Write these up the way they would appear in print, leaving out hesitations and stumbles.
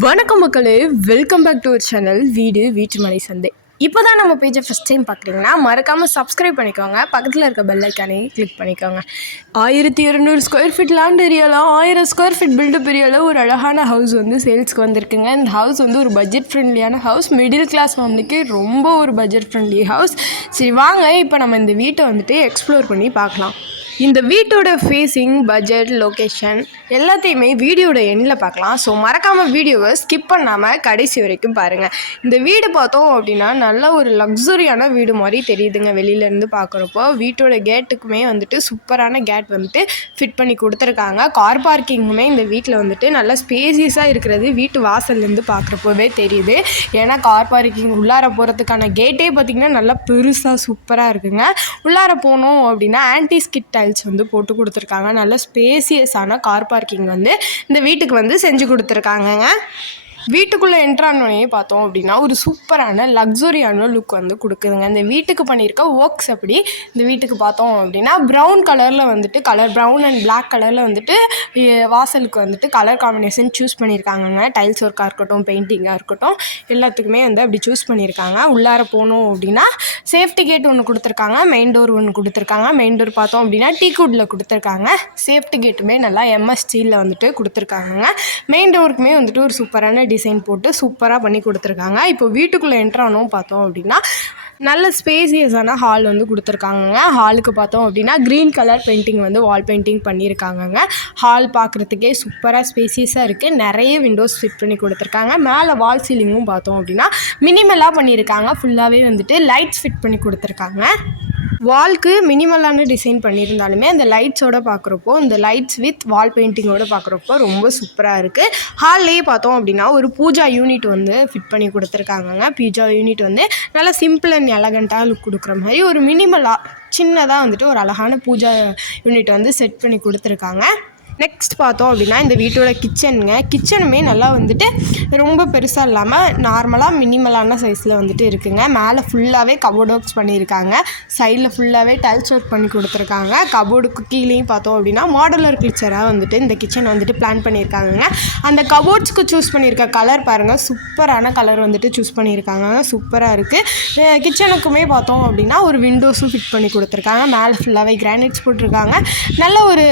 வணக்கம் மக்களே, welcome back to our channel வீட்டுமனை சந்தை. இப்போ தான் நம்ம பேஜை ஃபஸ்ட் டைம் பார்க்குறீங்கன்னா மறக்காமல் சப்ஸ்கிரைப் பண்ணிக்கோங்க. பக்கத்தில் இருக்க பெல் ஐக்கானே கிளிக் பண்ணிக்கோங்க. 1200 ஸ்கொயர் ஃபீட் லேண்ட் ஏரியாவில் 1000 ஸ்கொயர் ஃபீட் பில்டப் ஏரியாவில் ஒரு அழகான ஹவுஸ் வந்து சேல்ஸ்க்கு வந்திருக்குங்க. இந்த ஹவுஸ் வந்து ஒரு பட்ஜெட் ஃப்ரெண்ட்லியான ஹவுஸ், மிடில் கிளாஸ் ஃபேமிலிக்கு ரொம்ப ஒரு பட்ஜெட் ஃப்ரெண்ட்லி ஹவுஸ். சரி வாங்க, இப்போ நம்ம இந்த வீட்டை வந்துட்டு எக்ஸ்ப்ளோர் பண்ணி பார்க்கலாம். இந்த வீட்டோட ஃபேஸிங், பட்ஜெட், லொக்கேஷன் எல்லாத்தையுமே வீடியோட எண்டில் பார்க்கலாம். ஸோ மறக்காமல் வீடியோவை ஸ்கிப் பண்ணாமல் கடைசி வரைக்கும் பாருங்கள். இந்த வீடு பார்த்தோம் அப்படின்னா நல்ல ஒரு லக்ஸரியான வீடு மாதிரி தெரியுதுங்க வெளியிலேருந்து பார்க்குறப்போ. வீட்டோட கேட்டுக்குமே வந்துட்டு சூப்பரான கேட் வந்துட்டு ஃபிட் பண்ணி கொடுத்துருக்காங்க. கார் பார்க்கிங்குமே இந்த வீட்டில் வந்துட்டு நல்லா ஸ்பேசியஸாக இருக்கிறது வீட்டு வாசல்லேருந்து பார்க்குறப்போவே தெரியுது. ஏன்னா கார் பார்க்கிங் உள்ளார போகிறதுக்கான கேட்டே பார்த்திங்கன்னா நல்லா பெருசாக சூப்பராக இருக்குங்க. உள்ளார போனோம் அப்படின்னா ஆன்டி ஸ்கிட் டைல்ஸ் வந்து போட்டு கொடுத்துருக்காங்க. நல்ல ஸ்பேசியஸான கார் பார்க்கிங் வந்து இந்த வீட்டுக்கு வந்து செஞ்சு கொடுத்துருக்காங்கங்க. வீட்டுக்குள்ளே என்ட்ரானோடனே பார்த்தோம் அப்படின்னா ஒரு சூப்பரான லக்ஸரியான லுக் வந்து கொடுக்குதுங்க. இந்த வீட்டுக்கு பண்ணியிருக்க ஒர்க்ஸ் அப்படி இந்த வீட்டுக்கு பார்த்தோம் அப்படின்னா ப்ரௌன் கலரில் வந்துட்டு ப்ரௌன் அண்ட் பிளாக் கலரில் வந்துட்டு வாசலுக்கு வந்துட்டு கலர் காம்பினேஷன் சூஸ் பண்ணியிருக்காங்கங்க. டைல்ஸ் ஒர்க்காக இருக்கட்டும், பெயிண்டிங்காக இருக்கட்டும், எல்லாத்துக்குமே வந்து அப்படி சூஸ் பண்ணியிருக்காங்க. உள்ளார போகணும் அப்படின்னா சேஃப்டி கேட் ஒன்று கொடுத்துருக்காங்க, மெயின் டோர் ஒன்று கொடுத்துருக்காங்க. மெயின் டோர் பார்த்தோம் அப்படின்னா டீக்குட்டில் கொடுத்துருக்காங்க. சேஃப்டி கேட்டுமே நல்லா எம்எஸ் ஸ்டீலில் வந்துட்டு கொடுத்துருக்காங்க. மெயின் டோருக்குமே வந்துட்டு ஒரு சூப்பரான டிசைன் போட்டு சூப்பராக பண்ணி கொடுத்துருக்காங்க. இப்போ வீட்டுக்குள்ளே என்ட்ரானோம் பார்த்தோம் அப்படின்னா நல்ல ஸ்பேசியஸான ஹால் வந்து கொடுத்துருக்காங்கங்க. ஹாலுக்கு பார்த்தோம் அப்படின்னா க்ரீன் கலர் பெயிண்டிங் வந்து வால் பெயிண்டிங் பண்ணியிருக்காங்கங்க. ஹால் பார்க்குறதுக்கே சூப்பராக ஸ்பேசியஸாக இருக்குது. நிறைய விண்டோஸ் ஃபிட் பண்ணி கொடுத்துருக்காங்க. மேலே வால் சீலிங்கும் பார்த்தோம் அப்படின்னா மினிமலாக பண்ணியிருக்காங்க. ஃபுல்லாகவே வந்துட்டு லைட்ஸ் ஃபிட் பண்ணி கொடுத்துருக்காங்க. வால்க்கு மினிமலான டிசைன் பண்ணியிருந்தாலுமே அந்த லைட்ஸோடு பார்க்குறப்போ, இந்த லைட்ஸ் வித் வால் பெயிண்டிங்கோடு பார்க்குறப்போ ரொம்ப சூப்பராக இருக்குது. ஹால்லேயே பார்த்தோம் அப்படின்னா ஒரு பூஜா யூனிட் வந்து ஃபிட் பண்ணி கொடுத்துருக்காங்கங்க. பூஜா யூனிட் வந்து நல்லா சிம்பிள் அண்ட் எலகண்ட்டாக லுக் கொடுக்குற மாதிரி ஒரு மினிமலாக சின்னதாக வந்துட்டு ஒரு அழகான பூஜா யூனிட் வந்து செட் பண்ணி கொடுத்துருக்காங்க. நெக்ஸ்ட் பார்த்தோம் அப்படின்னா இந்த வீட்டோட கிச்சனுங்க. கிச்சனுமே நல்லா வந்துட்டு ரொம்ப பெருசாக இல்லாமல் நார்மலாக மினிமலான சைஸில் வந்துட்டு இருக்குங்க. மேலே ஃபுல்லாகவே கபோர்ட் ஒர்க்ஸ் பண்ணியிருக்காங்க. சைடில் ஃபுல்லாகவே டைல்ஸ் ஒர்க் பண்ணி கொடுத்துருக்காங்க. கபோர்டுக்கு கீழேயும் பார்த்தோம் அப்படின்னா மாடுலர் கிச்சராக வந்துட்டு இந்த கிச்சனை வந்துட்டு பிளான் பண்ணியிருக்காங்க. அந்த கபோர்ட்ஸ்க்கு சூஸ் பண்ணியிருக்க கலர் பாருங்கள், சூப்பரான கலர் வந்துட்டு சூஸ் பண்ணியிருக்காங்க. சூப்பராக இருக்குது. கிச்சனுக்குமே பார்த்தோம் அப்படின்னா ஒரு விண்டோஸும் ஃபிட் பண்ணி கொடுத்துருக்காங்க. மேலே ஃபுல்லாகவே கிரானைட்ஸ் போட்டிருக்காங்க. நல்ல ஒரு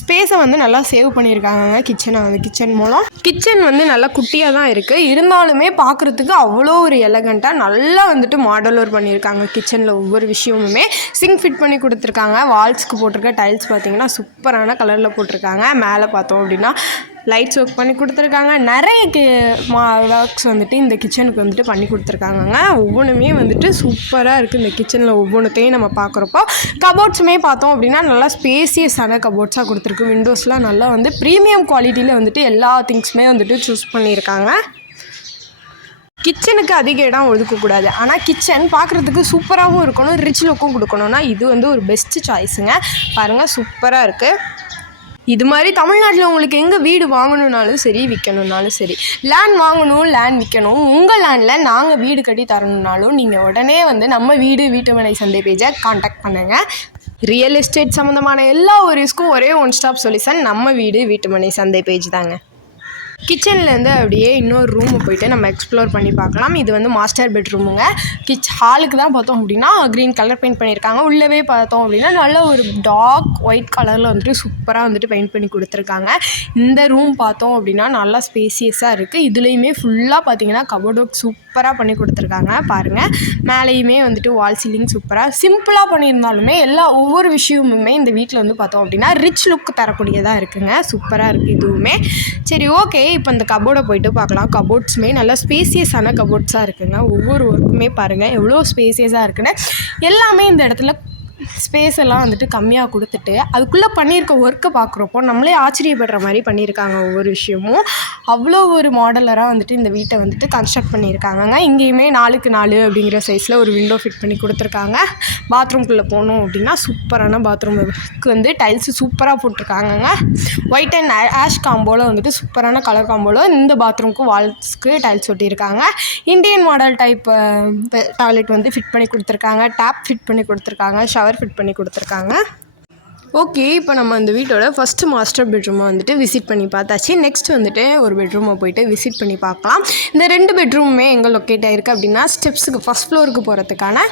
ஸ்பேஸை வந்து நல்லா சேவ் பண்ணியிருக்காங்க கிச்சன் மூலம். கிச்சன் வந்து நல்லா குட்டியாக தான் இருக்குது, இருந்தாலுமே பார்க்குறதுக்கு அவ்வளோ ஒரு எலகண்ட்டாக நல்லா வந்துட்டு மாடலர் பண்ணியிருக்காங்க. கிச்சனில் ஒவ்வொரு விஷயமுமே சிங்க் ஃபிட் பண்ணி கொடுத்துருக்காங்க. வால்ஸ்க்கு போட்டிருக்க டைல்ஸ் பார்த்திங்கன்னா சூப்பரான கலரில் போட்டிருக்காங்க. மேலே பார்த்தோம் அப்படின்னா லைட்ஸ் ஒர்க் பண்ணி கொடுத்துருக்காங்க. நிறைய ஒர்க்ஸ் வந்துட்டு இந்த கிச்சனுக்கு வந்துட்டு பண்ணி கொடுத்துருக்காங்கங்க. ஒவ்வொன்றுமே வந்துட்டு சூப்பராக இருக்குது. இந்த கிச்சனில் ஒவ்வொன்றுத்தையும் நம்ம பார்க்குறப்போ கபோர்ட்ஸுமே பார்த்தோம் அப்படின்னா நல்லா ஸ்பேசியஸான கபோர்ட்ஸாக கொடுத்துருக்கு. விண்டோஸ்லாம் நல்லா வந்து ப்ரீமியம் குவாலிட்டியில் வந்துட்டு எல்லா திங்ஸுமே வந்துட்டு சூஸ் பண்ணியிருக்காங்க. கிச்சனுக்கு அதிக இடம் ஒதுக்கக்கூடாது, ஆனால் கிச்சன் பார்க்குறதுக்கு சூப்பராகவும் இருக்கணும், ரிச் லுக்கும் கொடுக்கணும்னா இது வந்து ஒரு பெஸ்ட்டு சாய்ஸுங்க. பாருங்கள், சூப்பராக இருக்குது. இது மாதிரி தமிழ்நாட்டில் உங்களுக்கு எங்கே வீடு வாங்கணுன்னாலும் சரி, விற்கணுன்னாலும் சரி, லேண்ட் வாங்கணும், லேண்ட் விற்கணும், உங்கள் லேண்டில் நாங்கள் வீடு கட்டி தரணுன்னாலும் நீங்கள் உடனே வந்து நம்ம வீட்டுமனை சந்தை பேஜை காண்டாக்ட் பண்ணுங்கள். ரியல் எஸ்டேட் சம்மந்தமான எல்லா ஒரேஸ்க்கும் ஒரே ஒன் ஸ்டாப் சொல்யூஷன் நம்ம வீட்டுமனை சந்தை பேஜ் தாங்க. கிச்சன்லேருந்து அப்படியே இன்னொரு ரூமு போய்ட்டு நம்ம எக்ஸ்ப்ளோர் பண்ணி பார்க்கலாம். இது வந்து மாஸ்டர் பெட்ரூமுங்க. ஹாலுக்கு தான் பார்த்தோம் அப்படின்னா க்ரீன் கலர் பெயிண்ட் பண்ணியிருக்காங்க. உள்ளவே பார்த்தோம் அப்படின்னா நல்ல ஒரு டார்க் ஒயிட் கலரில் வந்துட்டு சூப்பராக வந்துட்டு பெயிண்ட் பண்ணி கொடுத்துருக்காங்க. இந்த ரூம் பார்த்தோம் அப்படின்னா நல்லா ஸ்பேசியஸாக இருக்குது. இதுலேயுமே ஃபுல்லாக பார்த்தீங்கன்னா கபோர்ட் ஒர்க் சூப்பராக பண்ணி கொடுத்துருக்காங்க. பாருங்கள், மேலேயுமே வந்துட்டு வால் சீலிங் சூப்பராக சிம்பிளாக பண்ணியிருந்தாலுமே ஒவ்வொரு விஷயமுமே இந்த வீட்டில் வந்து பார்த்தோம் அப்படின்னா ரிச் லுக் தரக்கூடியதாக இருக்குங்க. சூப்பராக இருக்குது இதுவுமே. சரி, ஓகே, இப்போ இந்த கபோர்டை போய்ட்டு பார்க்கலாம். கபோர்ட்ஸுமே நல்லா ஸ்பேசியஸான கபோர்ட்ஸாக இருக்குங்க. ஒவ்வொரு ஒர்க்குமே பாருங்கள் எவ்வளோ ஸ்பேசியஸாக இருக்குன்னு. எல்லாமே இந்த இடத்துல ஸ்பேஸ் எல்லாம் வந்துட்டு கம்மியாக கொடுத்துட்டு அதுக்குள்ளே பண்ணியிருக்க ஒர்க்கை பார்க்குறப்போ நம்மளே ஆச்சரியப்படுற மாதிரி பண்ணியிருக்காங்க. ஒவ்வொரு விஷயமும் அவ்வளோ ஒரு மாடலராக வந்துட்டு இந்த வீட்டை வந்துட்டு கன்ஸ்ட்ரக்ட் பண்ணியிருக்காங்கங்க. இங்கேயுமே 4x4 அப்படிங்கிற சைஸில் ஒரு விண்டோ ஃபிட் பண்ணி கொடுத்துருக்காங்க. பாத்ரூம்குள்ளே போனோம் அப்படின்னா சூப்பரான பாத்ரூமுக்கு வந்து டைல்ஸு சூப்பராக போட்டிருக்காங்கங்க. ஒயிட் அண்ட் ஆஷ் காம்போவில் வந்துட்டு சூப்பரான கலர் காம்போவில் இந்த பாத்ரூமுக்கு வால்ஸ்க்கு டைல்ஸ் ஒட்டியிருக்காங்க. இந்தியன் மாடல் டைப் டாய்லெட் வந்து ஃபிட் பண்ணி கொடுத்துருக்காங்க. டேப் ஃபிட் பண்ணி கொடுத்துருக்காங்க. ஷவர் ஃபிட் பண்ணி கொடுத்துருக்காங்க. ஓகே, இப்போ நம்ம அந்த வீட்டோட ஃபஸ்ட்டு மாஸ்டர் பெட்ரூமை வந்துட்டு விசிட் பண்ணி பார்த்தாச்சு. நெக்ஸ்ட் வந்துட்டு ஒரு பெட்ரூமை போயிட்டு விசிட் பண்ணி பார்க்கலாம். இந்த 2 பெட்ரூமுமே எங்கே லொக்கேட் ஆகிருக்கு அப்படின்னா ஸ்டெப்ஸுக்கு ஃபஸ்ட் ஃப்ளோருக்கு போகிறதுக்கான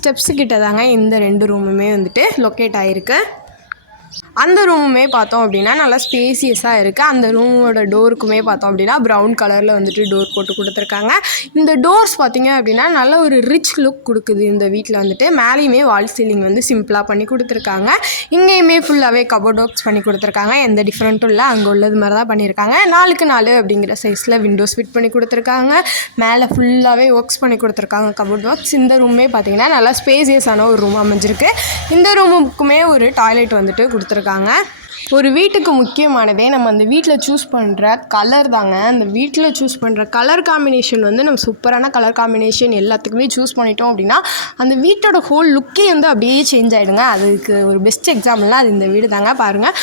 ஸ்டெப்ஸு கிட்ட தாங்க இந்த 2 ரூமுமே வந்துட்டு லொக்கேட் ஆகிருக்கு. அந்த ரூமுமே பார்த்தோம் அப்படின்னா நல்லா ஸ்பேசியஸாக இருக்குது. அந்த ரூமோட டோருக்குமே பார்த்தோம் அப்படின்னா ப்ரௌன் கலரில் வந்துட்டு டோர் போட்டு கொடுத்துருக்காங்க. இந்த டோர்ஸ் பார்த்திங்க அப்படின்னா நல்ல ஒரு ரிச் லுக் கொடுக்குது இந்த வீட்டில் வந்துட்டு. மேலேயுமே வால் சீலிங் வந்து சிம்பிளாக பண்ணி கொடுத்துருக்காங்க. இங்கேயுமே ஃபுல்லாகவே கபோர்ட் ஒர்க்ஸ் பண்ணி கொடுத்துருக்காங்க. எந்த டிஃப்ரெண்ட்டும் இல்லை, அங்கே உள்ளது மாதிரி தான் பண்ணியிருக்காங்க. 4x 4 அப்படிங்கிற சைஸில் விண்டோஸ் ஃபிட் பண்ணி கொடுத்துருக்காங்க. மேலே ஃபுல்லாகவே ஒர்க்ஸ் பண்ணி கொடுத்துருக்காங்க கபோர்ட் ஒர்க்ஸ். இந்த ரூமே பார்த்திங்கன்னா நல்லா ஸ்பேசியஸான ஒரு ரூம் அமைஞ்சிருக்கு. இந்த ரூமுக்குமே ஒரு டாய்லெட் வந்துட்டு கொடுத்துருக்காங்க. ஒரு வீட்டுக்கு முக்கியமானதே நம்ம அந்த வீட்டில் சூஸ் பண்ணுற கலர் தாங்க. அந்த வீட்டில் சூஸ் பண்ணுற கலர் காம்பினேஷன் வந்து நம்ம சூப்பரான கலர் காம்பினேஷன் எல்லாத்துக்குமே சூஸ் பண்ணிட்டோம் அப்படின்னா அந்த வீட்டோட ஹோல் லுக்கே வந்து அப்படியே சேஞ்ச் ஆகிடுங்க. அதுக்கு ஒரு பெஸ்ட் எக்ஸாம்பிள்னால் அது இந்த வீடு தாங்க. பாருங்கள்,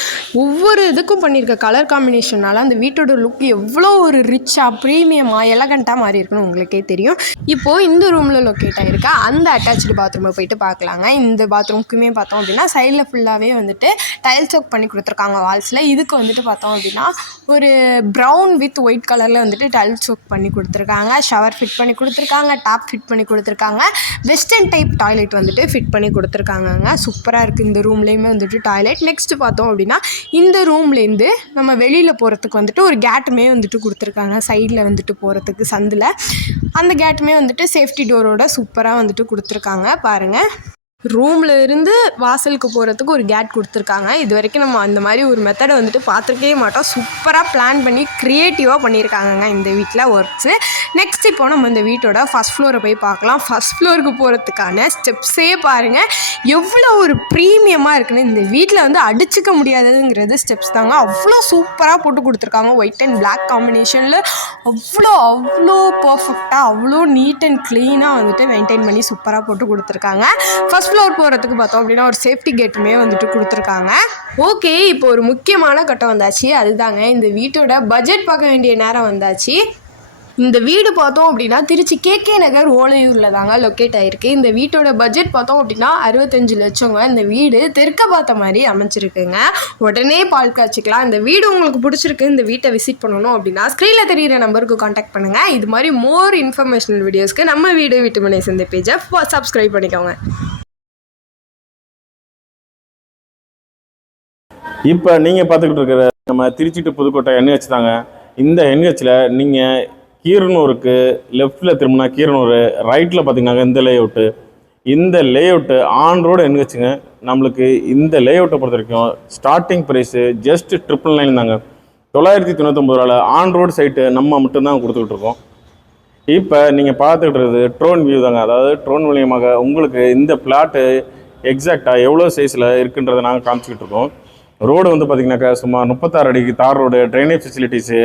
ஒவ்வொரு இதுக்கும் பண்ணியிருக்க கலர் காம்பினேஷனால் அந்த வீட்டோட லுக் எவ்வளோ ஒரு ரிச்சாக ப்ரீமியமாக எலகண்ட்டாக மாறி இருக்குன்னு உங்களுக்கே தெரியும். இப்போது இந்த ரூமில் லொக்கேட் ஆகிருக்கா அந்த அட்டாச்சு பாத்ரூமை போயிட்டு பார்க்கலாங்க. இந்த பாத்ரூமுக்குமே பார்த்தோம் அப்படின்னா சைடில் ஃபுல்லாகவே வந்துட்டு டைல்ஸ் ஒர்க் பண்ணி கொடுத்துருக்காங்க வால்ஸில். இதுக்கு வந்துட்டு பார்த்தோம் அப்படின்னா ஒரு ப்ரௌன் வித் ஒயிட் கலரில் வந்துட்டு டைல்ஸ் ஒர்க் பண்ணி கொடுத்துருக்காங்க. ஷவர் ஃபிட் பண்ணி கொடுத்துருக்காங்க, டாப் ஃபிட் பண்ணி கொடுத்துருக்காங்க. வெஸ்டர்ன் டைப் டாய்லெட் வந்துட்டு ஃபிட் பண்ணி கொடுத்துருக்காங்கங்க. சூப்பராக இருக்குது இந்த ரூம்லேயுமே வந்துட்டு டாய்லெட். நெக்ஸ்ட் பார்த்தோம் அப்படின்னா இந்த ரூம்லேருந்து நம்ம வெளியில் போகிறதுக்கு வந்துட்டு ஒரு கேட்டுமே வந்துட்டு கொடுத்துருக்காங்க. சைடில் வந்துட்டு போகிறதுக்கு சந்தில் அந்த கேட்டுமே வந்துட்டு சேஃப்டி டோரோட சூப்பராக வந்துட்டு கொடுத்துருக்காங்க. பாருங்கள், ரூமில் இருந்து வாசலுக்கு போகிறதுக்கு ஒரு கேட் கொடுத்துருக்காங்க. இது வரைக்கும் நம்ம அந்த மாதிரி ஒரு மெத்தடை வந்துட்டு பார்த்துருக்கவே மாட்டோம். சூப்பராக பிளான் பண்ணி க்ரியேட்டிவாக பண்ணியிருக்காங்கங்க இந்த வீட்டில் ஒர்க்ஸு. நெக்ஸ்ட் இப்போ நம்ம இந்த வீட்டோட ஃபஸ்ட் ஃப்ளோரை போய் பார்க்கலாம். ஃபஸ்ட் ஃப்ளோருக்கு போகிறதுக்கான ஸ்டெப்ஸே பாருங்கள் எவ்வளோ ஒரு ப்ரீமியமாக இருக்குன்னு. இந்த வீட்டில் வந்து அடிச்சிக்க முடியாததுங்கிறது ஸ்டெப்ஸ் தாங்க. அவ்வளோ சூப்பராக போட்டு கொடுத்துருக்காங்க. ஒயிட் அண்ட் பிளாக் காம்பினேஷனில் அவ்வளோ பர்ஃபெக்டாக அவ்வளோ நீட் அண்ட் க்ளீனாக வந்துட்டு மெயின்டைன் பண்ணி சூப்பராக போட்டு கொடுத்துருக்காங்க. ஃபஸ்ட் ஃப்ளோர் போகிறதுக்கு பார்த்தோம் அப்படின்னா ஒரு சேஃப்டி கேட்டுமே வந்துட்டு கொடுத்துருக்காங்க. ஓகே, இப்போ ஒரு முக்கியமான கட்டம் வந்தாச்சு. அதுதாங்க இந்த வீட்டோட பட்ஜெட் பார்க்க வேண்டிய நேரம் வந்தாச்சு. இந்த வீடு பார்த்தோம் அப்படின்னா திருச்சி கேகே நகர் ஓலையூரில் தாங்க லொக்கேட் ஆகிருக்கு. இந்த வீட்டோட பட்ஜெட் பார்த்தோம் அப்படின்னா 65 லட்சங்க. இந்த வீடு தெற்க பார்த்த மாதிரி அமைச்சிருக்குங்க. உடனே பால் காய்ச்சிக்கலாம். இந்த வீடு உங்களுக்கு பிடிச்சிருக்கு, இந்த வீட்டை விசிட் பண்ணணும் அப்படின்னா ஸ்க்ரீனில் தெரிகிற நம்பருக்கு காண்டாக்ட் பண்ணுங்கள். இது மாதிரி மோர் இன்ஃபர்மேஷனல் வீடியோஸ்க்கு நம்ம வீடு வீட்டுமனை சந்தை பேஜை சப்ஸ்கிரைப் பண்ணிக்கோங்க. இப்போ நீங்கள் பார்த்துக்கிட்டு இருக்கிற நம்ம திருச்சி டு புதுக்கோட்டை NH தாங்க. இந்த NHல நீங்கள் கீரனூருக்கு லெஃப்டில் திரும்பினா கீரனூர், ரைட்டில் பார்த்தீங்கன்னா இந்த லேஅவுட்டு. இந்த லேஅவுட்டு ஆன் ரோடு NHங்க. நம்மளுக்கு இந்த லேஅவுட்டை பொறுத்த வரைக்கும் ஸ்டார்டிங் ப்ரைஸு ஜஸ்ட் 999 தாங்க. 999 ரூபாயில் ஆன் ரோடு சைட்டு நம்ம மட்டும்தான் கொடுத்துக்கிட்டு இருக்கோம். இப்போ நீங்கள் பார்த்துக்கிட்டு இருக்கிறது ட்ரோன் வியூ தாங்க. அதாவது ட்ரோன் மூலியமாக உங்களுக்கு இந்த பிளாட்டு எக்ஸாக்டாக எவ்வளோ சைஸில் இருக்குன்றதை நாங்கள் காமிச்சிக்கிட்டு இருக்கோம். ரோடு வந்து பார்த்திங்கனாக்கா சுமார் 36 அடிக்கு தார் road, drainage facilities,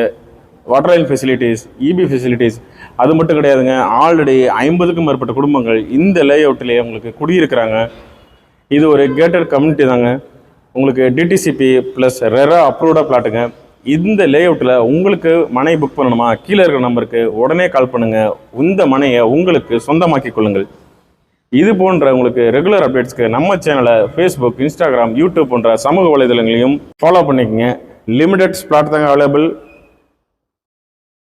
water line facilities, EB facilities. அது மட்டும் கிடையாதுங்க, ஆல்ரெடி 50க்கும் மேற்பட்ட குடும்பங்கள் இந்த லேஅவுட்லேயே உங்களுக்கு குடியிருக்கிறாங்க. இது ஒரு கேட்டட் கம்யூனிட்டி தாங்க. உங்களுக்கு DTCP ப்ளஸ் ரெரா அப்ரூவ்டாக பிளாட்டுங்க. இந்த லேஅவுட்டில் உங்களுக்கு மனை புக் பண்ணணுமா, கீழே இருக்கிற நம்பருக்கு உடனே கால் பண்ணுங்கள். இந்த மனையை உங்களுக்கு சொந்தமாக்கி கொள்ளுங்கள். இது போன்ற உங்களுக்கு ரெகுலர் அப்டேட்ஸ்க்கு நம்ம சேனலை ஃபேஸ்புக், இன்ஸ்டாகிராம், யூடியூப் போன்ற சமூக வலைதளங்களையும் ஃபாலோ பண்ணிக்கோங்க. லிமிடெட் ஸ்பிளாட் தாங்க அவைலபிள்.